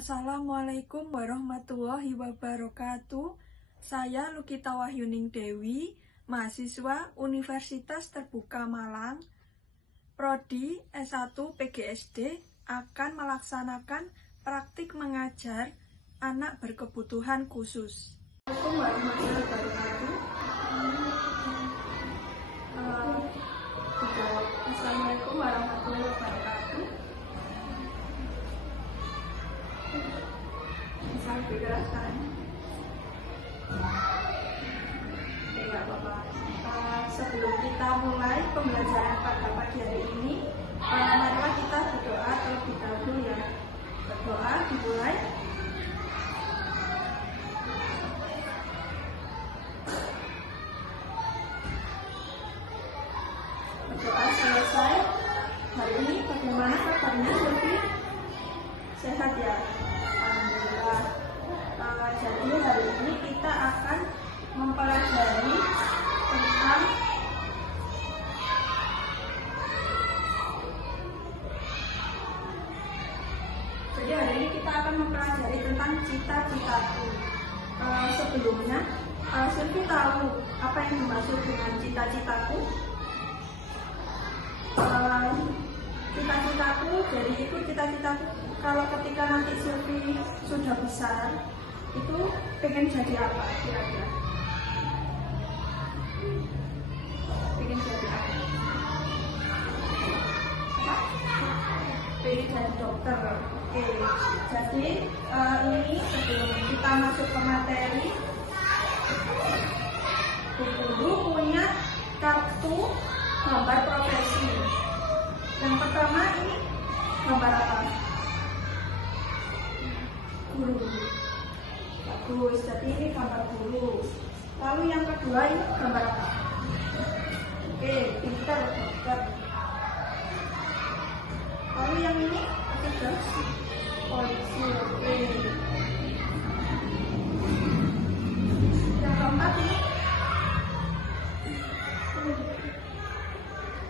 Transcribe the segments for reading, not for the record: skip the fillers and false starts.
Assalamualaikum warahmatullahi wabarakatuh. Saya Lukita Wahyuning Dewi, mahasiswa Universitas Terbuka Malang, Prodi S1 PGSD, akan melaksanakan praktik mengajar anak berkebutuhan khusus. Assalamualaikum warahmatullahi wabarakatuh. Assalamualaikum warahmatullahi wabarakatuh. Bisa dijelaskan? Oke, nggak apa-apa. Sebelum kita mulai pembelajaran pada pagi hari ini, marilah kita berdoa terlebih dahulu ya. Berdoa dimulai. Berdoa selesai. Hari ini bagaimana kabarnya, Sofi? Sehat ya? Alhamdulillah. Jadi hari ini kita akan mempelajari tentang cita-citaku. Sebelumnya, Sylvie tahu apa yang dimaksud dengan cita-citaku? Cita-citaku, jadi itu cita-citaku kalau ketika nanti Sylvie sudah besar, itu pengen jadi apa kira-kira? Pengen jadi apa? Pengen jadi dokter. Oke, jadi ini sebelum kita masuk ke materi, guru punya kartu gambar profesi. Yang pertama ini gambar apa? Guru. Bagus, jadi ini gambar guru. Lalu yang kedua ini gambar apa? Oke, pintar, dokter. Lalu yang ini apa guys? Polisi. Oke. Yang keempat ini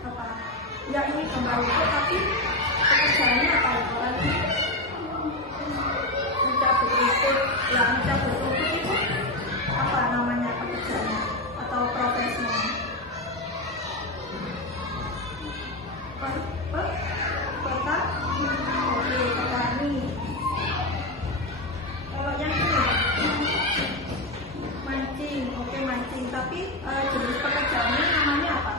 apa? Ya ini gambar itu, tapi pekerjaannya apa lagi? Mencabut itu apa namanya pekerjaannya atau profesinya? Petani. Kalau yang ini mancing, oke mancing. Tapi jenis pekerjaannya namanya apa?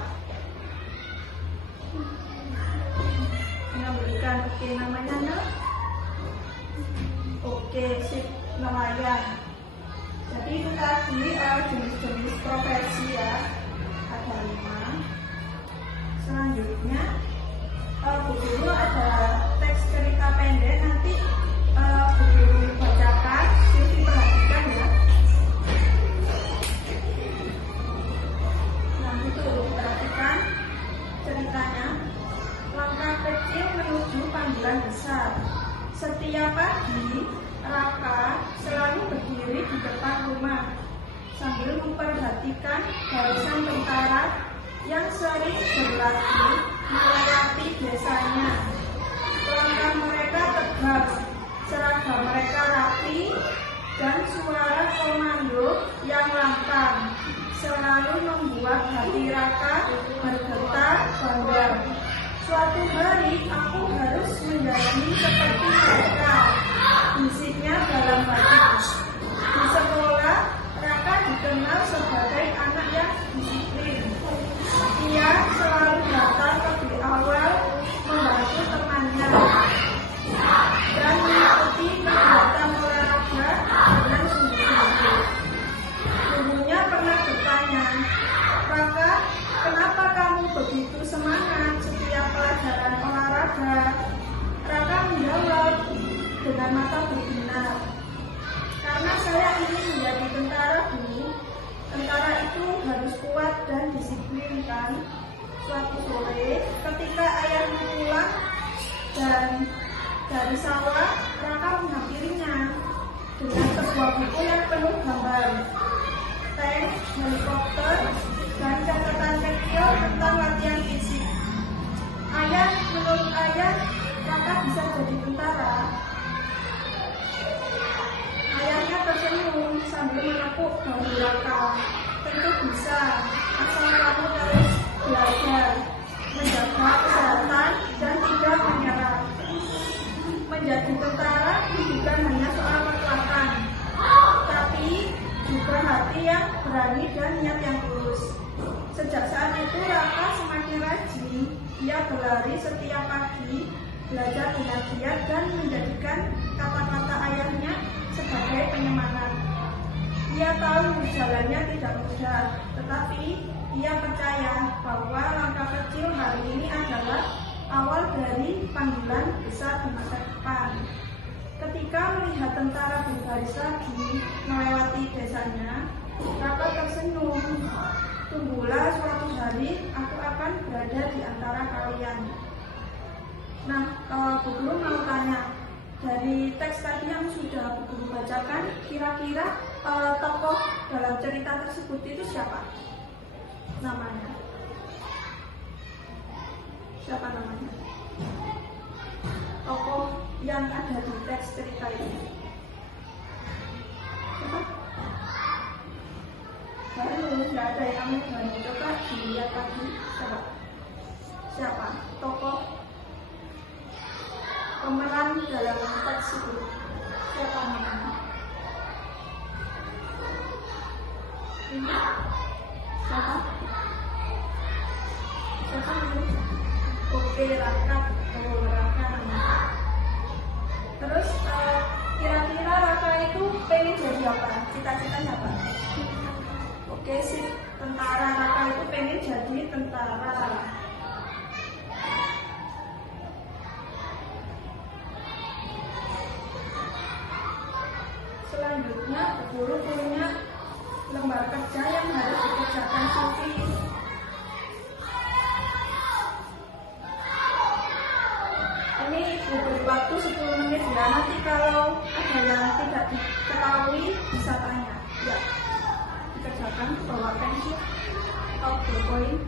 Menambahkan, oke namanya oke, sip, nelayan. Jadi itu tadi jenis-jenis profesi ya, ada 5. Selanjutnya Bu Guru ada teks cerita pendek, nanti Bu Guru bacakan, Sylvie perhatikan ya. Nah itu perhatikan ceritanya. Langkah kecil menuju panggilan besar. Setiap pagi, Raka selalu berdiri di depan rumah sambil memperhatikan barisan tentara yang sering berlatih melewati desanya. Langkah mereka tegap, seragam mereka rapi, dan suara komando yang lantang selalu membuat hati Raka bergetar bangga. Suatu hari aku harus menjadi seperti mereka, bisiknya dalam hati. Di sekolah, Raka dikenal sebagai anak yang disiplin. Ia selalu datang lebih awal membantu temannya dan mengikuti kegiatan olahraga dengan sungguh-sungguh. Gurunya pernah bertanya, Raka, kenapa kamu begitu semangat setiap pelajaran olahraga? Raka menjawab dengan mata berbinar, karena saya ingin menjadi tentara dulu. Tentara itu harus kuat dan disiplin kan. Suatu sore ketika ayahnya pulang dan dari sawah, Raka menghampirinya dengan sebuah buku yang penuh gambar tank, helikopter, dan catatan kecil tentang latihan fisik. Menurut ayah, Raka bisa jadi tentara. dari Raka? Tentu bisa, asal kamu terus belajar, menjaga kesehatan, dan tidak menyerah. Menjadi tentara bukan hanya soal kekuatan, tapi juga hati yang berani dan niat yang tulus. Sejak saat itu Raka semakin rajin. Ia berlari setiap pagi, belajar dengan giat dan menjadikan kata-kata ayahnya sebagai penyemangat. Ia tahu jalannya tidak mudah, tetapi ia percaya bahwa langkah kecil hari ini adalah awal dari panggilan besar di masa depan. Ketika melihat tentara berbaris lagi melewati desanya, Raka tersenyum. Tunggulah suatu hari aku akan berada di antara kalian. Nah, Bu Guru mau tanya, dari teks tadi yang sudah Bu Guru bacakan, kira-kira tokoh dalam cerita tersebut itu siapa? Namanya? Siapa namanya? Tokoh yang ada di teks cerita ini. Siapa? Baru, tidak ada yang namanya. Coba dilihat lagi. Siapa? Tokoh pemeran dalam teks itu. Siapa namanya? Ini? Siapa? Siapa ini? Oke, Raka. Oh, Raka namanya. Terus kira-kira Raka itu pengen jadi apa? Cita-citanya apa? Oke, si tentara. Raka itu pengen jadi tentara. Selanjutnya, guru punya lembar kerja yang harus dikerjakan Sufi. Ini ibu beri waktu 10 menit ya. Nanti kalau ada yang tidak diketahui bisa tanya. Ya, dikerjakan, bawa pensil atau ballpoint.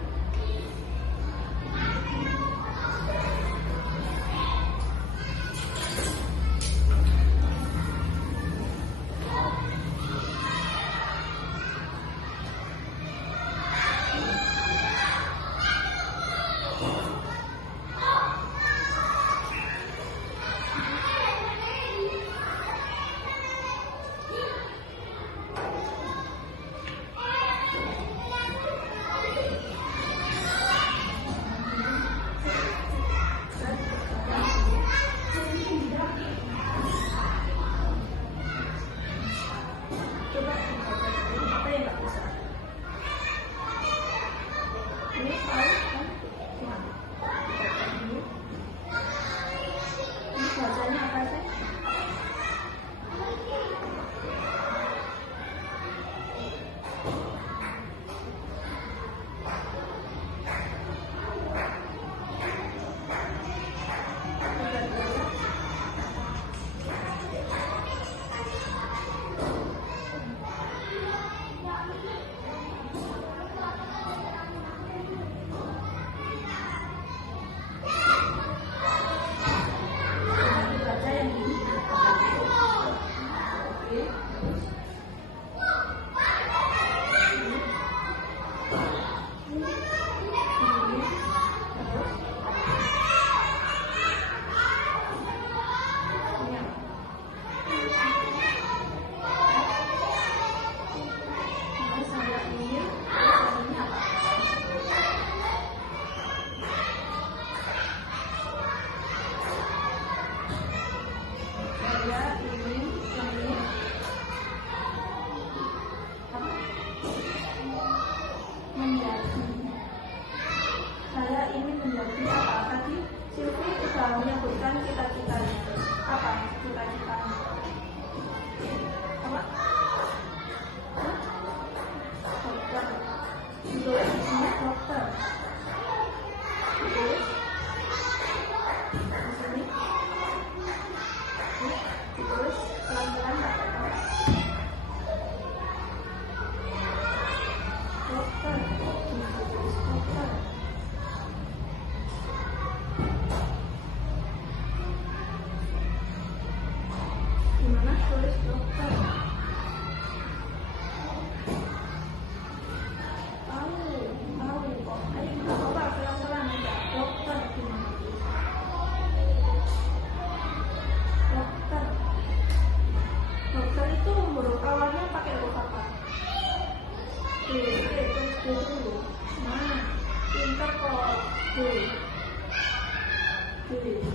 pinter kok. D.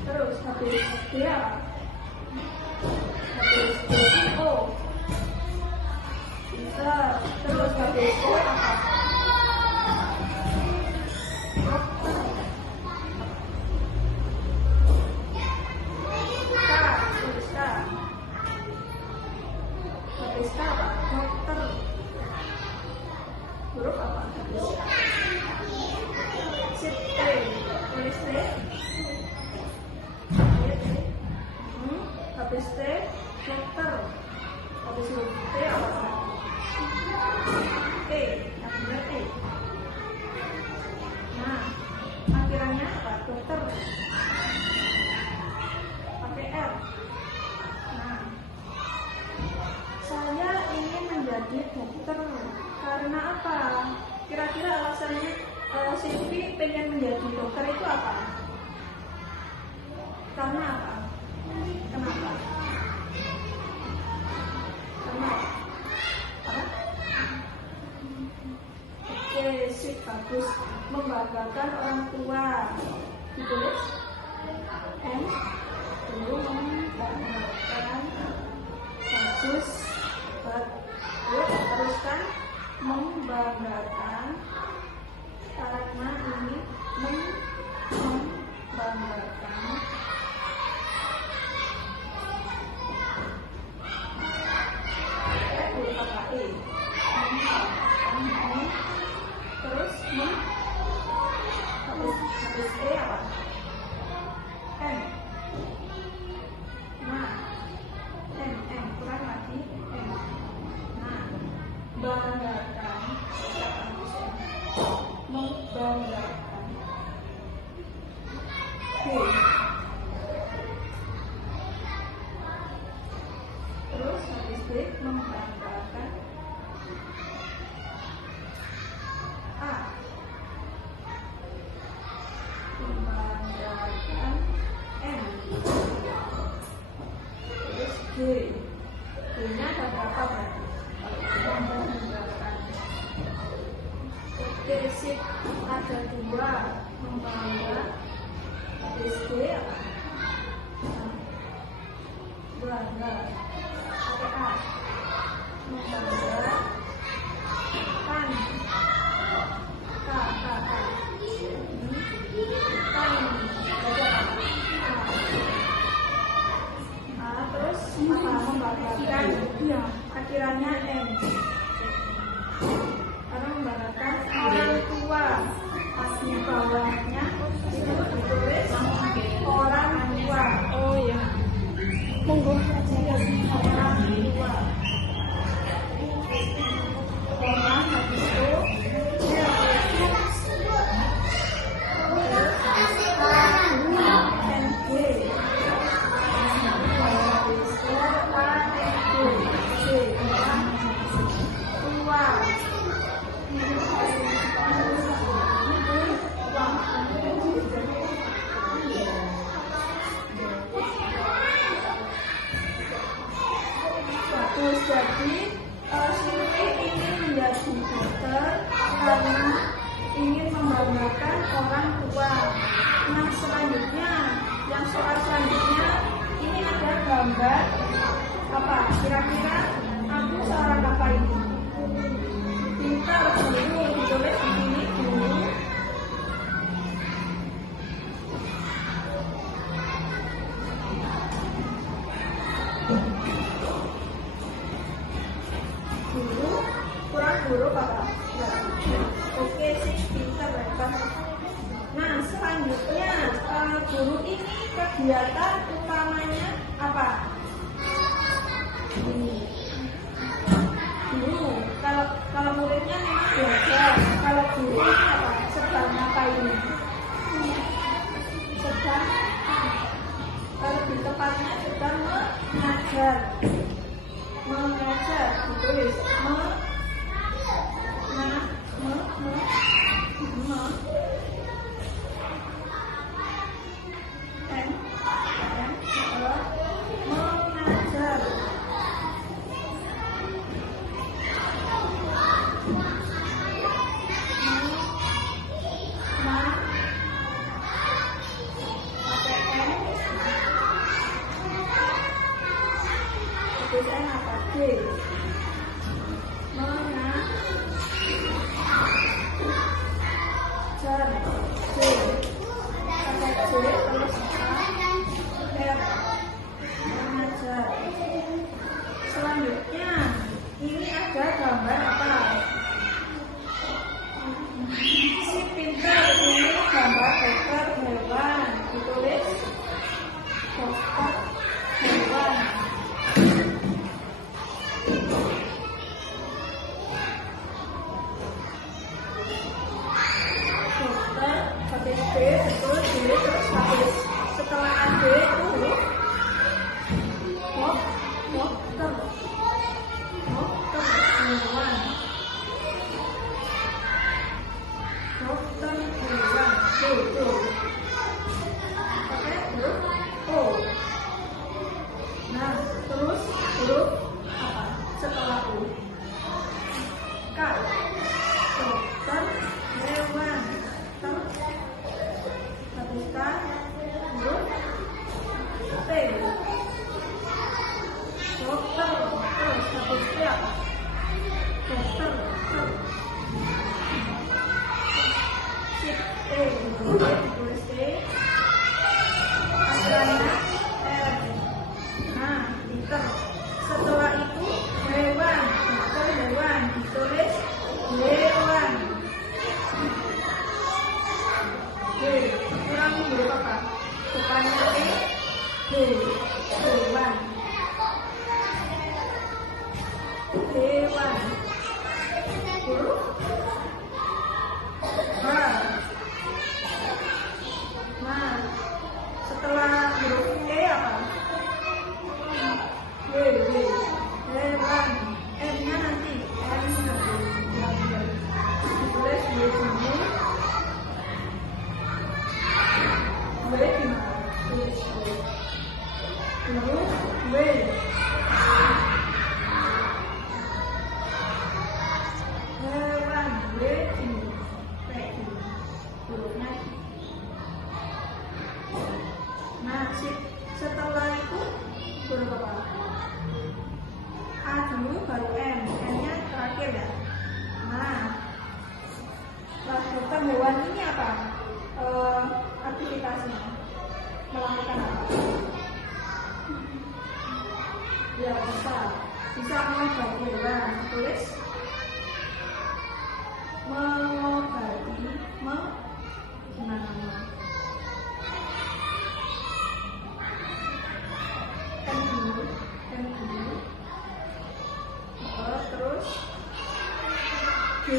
Terus habis D apa? Habis D O. Pinter. Terus habis O apa? Dokter. K. Tulis K. Habis K apa? Dokter. Huruf apa? Habis K. Sip T. Tulis T. Habis T, dokter. Habis huruf T apa? E, akhirnya E. Nah, akhirannya apa? Dokter. Pakai R. Nah, saya ingin menjadi dokter. Karena apa? Kira-kira alasannya Sylvie pengen menjadi dokter itu apa? Karena apa? Kenapa? Karena apa? Oke, sip, bagus. Membanggakan orang tua. Ditulis M. Dulu membanggakan. Bagus. Teruskan membanggakan. Karena ini membanggakan. Terus habis E apa? M. Nah, M kurang lagi M. Nah, banggakan. Membanggakan. G. Terus habis D membanggakan. A. Membanggakan M. Terus G. G-nya ada berapa berarti? Membanggakan. Oke, sip. Ada 2. Membanggakan. Habis G apa? Bangga. Pakai A. Membanggakan. Terus apa? Membanggakan. Ya, akhirannya M. Karena membanggakan orang tua. Pas di bawahnya itu ditulis orang tua. Oh ya. Monggo. Orang tua. Orang habis itu jadi Sylvie ingin menjadi dokter karena ingin membanggakan orang tua. Nah, selanjutnya, yang soal selanjutnya ini ada gambar apa? Kira-kira aku seorang apa ini? Pintar dulu, ditulis di sini dulu. Kurang apa? Oke, sih pintar lepas. Nah, selanjutnya guru ini kegiatan utamanya apa? Guru. Kalau muridnya memang belajar. Kalau guru ini apa? Sedang ngapain? Sedang. Kalau lebih tepatnya sedang mengajar. Mengajar, ditulis mengajar. Selanjutnya, ini ada gambar apa? Si pintar ini gambar dokter hewan, ditulis dokter hewan. Dokter, habis D, betul D, terus habis setelah D itu huruf dokter hewan. Dokter hewan, tuh. Pakai huruf O. Nah, terus huruf apa? Setelah U. K. Dokter hewan. Terus habis K huruf T. Dokter. Terus habis T apa? Dokter. Tulis D, asalnya R. Nah, pinter. Setelah itu hewan, dokter hewan, ditulis hewan. D, ulangi huruf apa? Depannya E, D, hewan. Hewan. Huruf H. Nah, setelah huruf E apa? W. Hewan. M-nya nanti. Ditulis W dulu. W gimana? Tulis W. Huruf W. Hewan. W ini. Kayak gini. Hurufnya. Nah, setelah itu huruf apa? A dulu baru M. M-nya terakhir ya. Nah, dokter hewan ini apa? Aktivitasnya melakukan apa? Ya, bisa mengobati hewan. Tulis mengobati, gimana? Terus G,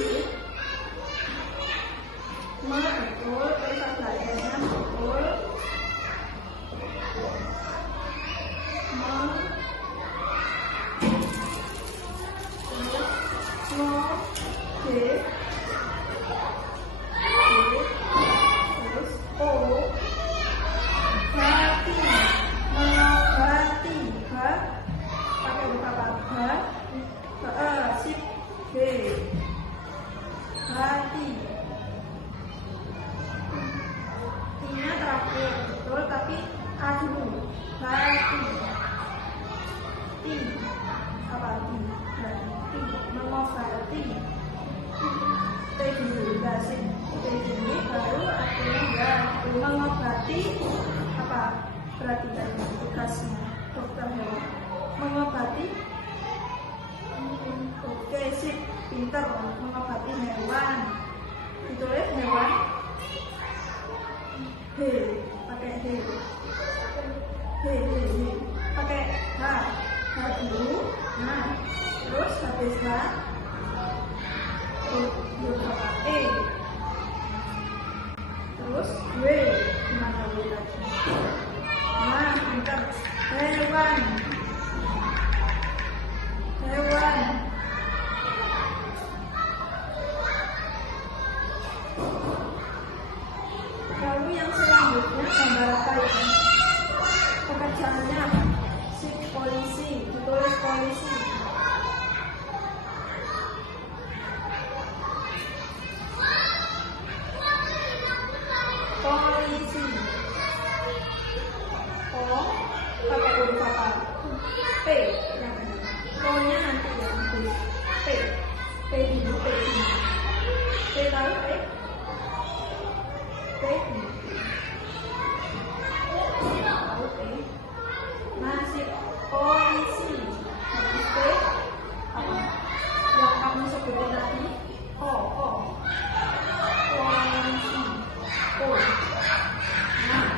betul, terus ada R-nya betul, terus O, hati, mengobati, pakai huruf apa? Sip, B, hati. I-nya terakhir, betul, tapi A dulu. Hati. Ti, apa ti? Hati, mengobati. T dulu, basin. T dulu, baru artinya enggak. Mengobati, apa? Berarti tadi tugasnya dokter hewan. Mengobati. Oke, sip, pinter, mengobati hewan. Ditulis hewan. H, pakai H. Pakai H. H dulu. Nah, terus habis H huruf apa? E. Terus W. Gimana W lagi? Nah, pinter. Hewan. Lalu yang selanjutnya gambar apa ya? Pekerjaannya apa? Sip, polisi. Ditulis polisi. Polisi. O, pakai huruf apa? P. O-nya nanti ya, P. P dulu, P dulu. P tahu P? P dulu. Tahu P. Nasib polisi. Habis P apa? Yang kamu sebutin tadi. O. Polisi. O. Nah,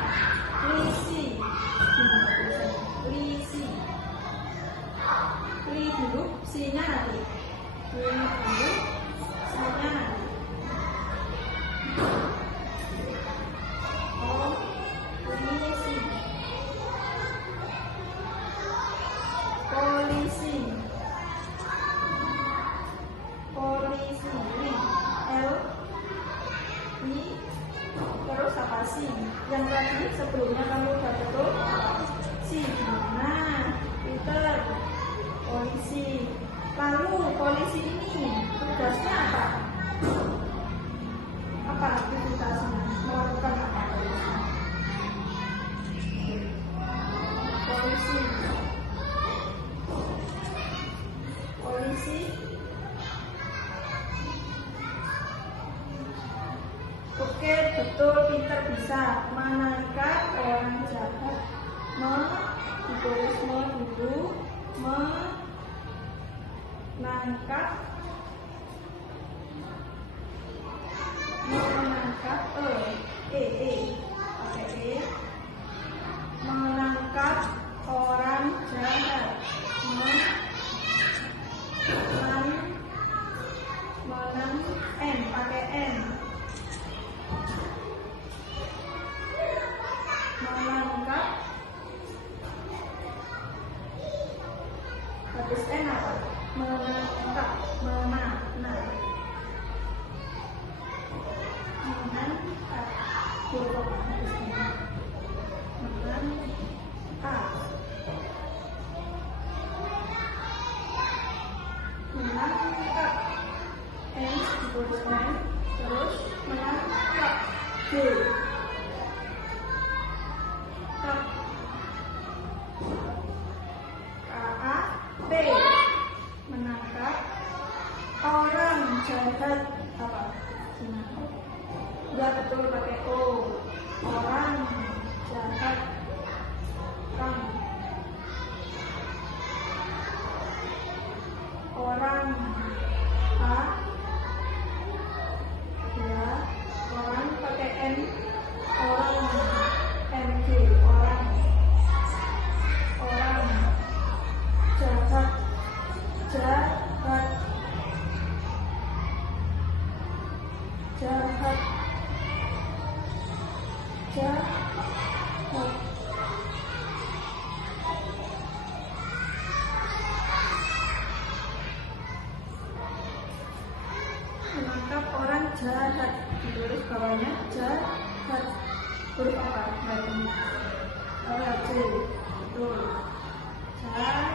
lisi. Lisi. Li dulu, si-nya nanti. Li dulu, si-nya nanti. Oh, polisi. Polisi. Polisi. Li. L. I. Terus apa sih? Yang tadi sebelumnya kamu udah betul? Si. Nah, pinter. Polisi. Lalu polisi ini tugasnya apa? Apa aktivitasnya? Melakukan apa polisi? Polisi. Oke, betul, pinter, bisa menangkap orang jahat. Ditulis dulu. Menangkap menangkap orang jahat. N pakai N. Menangkap. Habis N apa? Menangkap. Menangkap. Menangkap. N dituliskan. Terus menangkap. D. K-A-P. Menangkap orang jahat. Apa? Ya betul, pakai O. Orang jahat. Orang A. Ya, orang pakai N. Orang NG. Orang jahat. Menangkap orang jahat. Ditulis bawahnya jahat. Huruf apa? J. Betul. Jahat.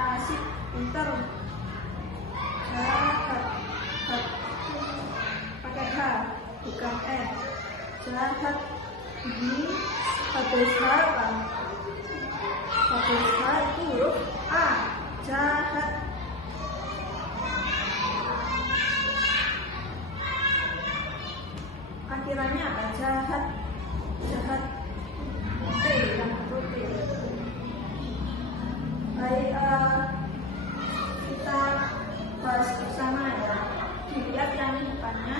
Asik, pinter. Jahat. Pakai H, bukan N. Jahat. Ini habis H apa? Habis H itu huruf A. Jahat. Akhirannya apa? Jahat. T, yang betul T. Baik, kita bahas bersama ya. Dilihat yang di depannya.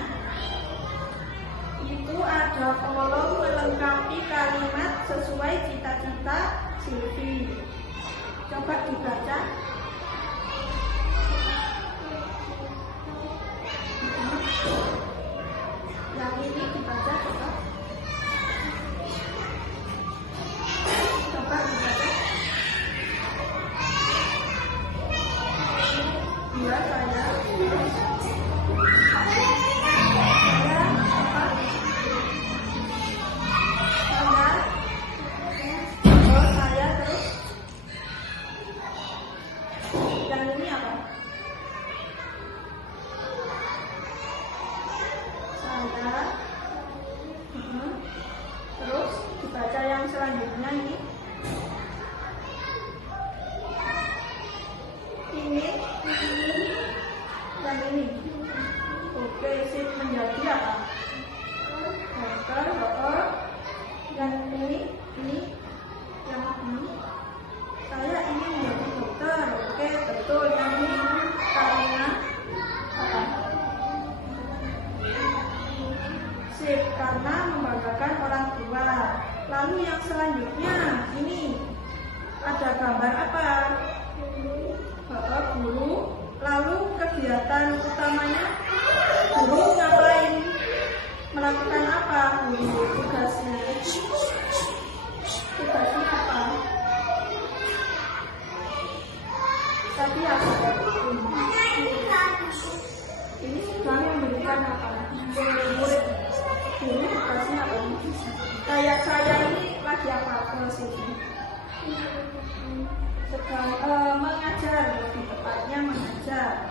Itu ada kolom melengkapi kalimat sesuai cita-cita Silvi. Coba dibaca. Yang ini dibaca coba. Coba dibaca. Ya, saya. Terus dibaca yang selanjutnya ini. Sip, karena membanggakan orang tua. Lalu yang selanjutnya, ini ada gambar apa? Guru. Lalu kegiatan utamanya guru ngapain? Melakukan apa guru? Tugasnya apa? Tadi apa? Ini sedang memberikan apa? Murid. Guru tugasnya apa? Kayak saya ini lagi apa? Prosesnya sedang mengajar, lebih tepatnya mengajar.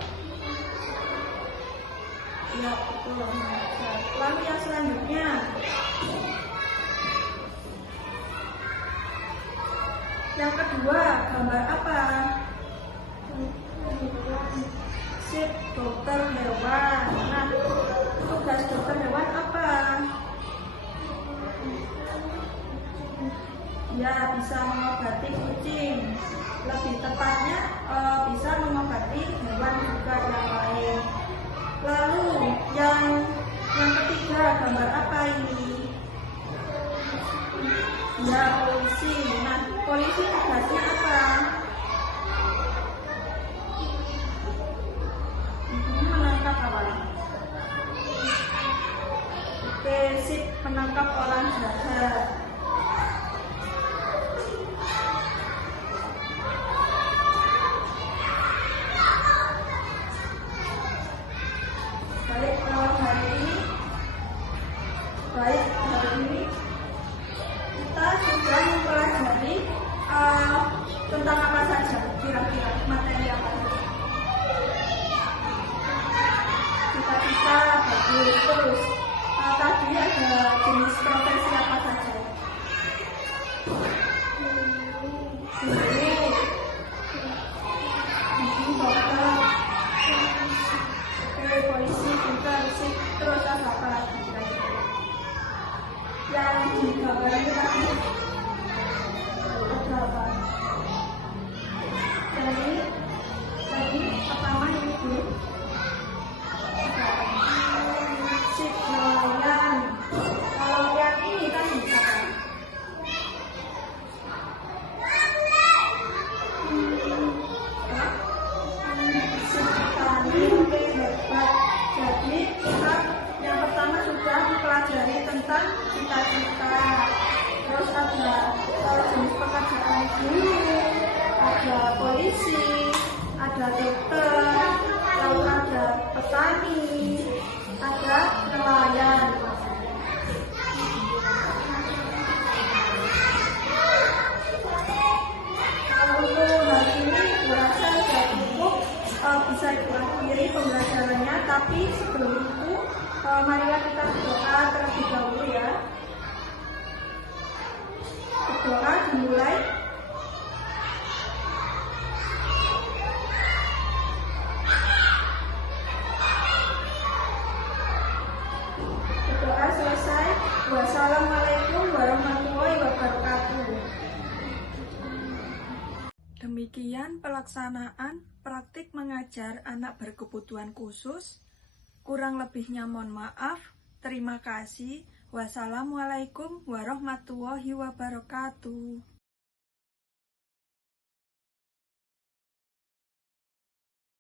Ya, betul, mengajar. Lalu yang selanjutnya, yang kedua, gambar apa? Sip, dokter hewan. Nah, tugas dokter hewan apa? Ya, bisa mengobati kucing. Lebih tepatnya bisa mengobati hewan juga yang lain. Lalu yang ketiga, gambar apa ini? Ya, polisi. Nah, polisi tugasnya apa? Menangkap apa? Oke, sip, menangkap orang jahat. Baik, hari ini kita sudah mempelajari tentang apa saja, kira-kira materi apa saja. Kita bagus terus. Tadi ada jenis profesi apa saja? Guru, dokter, polisi juga, terus apa lagi? Yang di gambar ini tadi ada apa? Tadi pertama ini dulu sip nelayan. Kalau yang ini tadi apa? Sip petani, hebat. Jadi kita yang pertama sudah mempelajari tentang cita-cita, terus ada jenis pekerjaan guru, ada polisi, ada dokter, lalu ada petani, ada nelayan. Untuk hari ini berasa sudah cukup, bisa diakhiri pembelajarannya, tapi sebelum itu marilah kita berdoa terlebih dahulu ya. Berdoa dimulai. Berdoa selesai. Wassalamualaikum warahmatullahi wabarakatuh. Demikian pelaksanaan praktik mengajar anak berkebutuhan khusus. Kurang lebihnya mohon maaf. Terima kasih. Wassalamualaikum warahmatullahi wabarakatuh.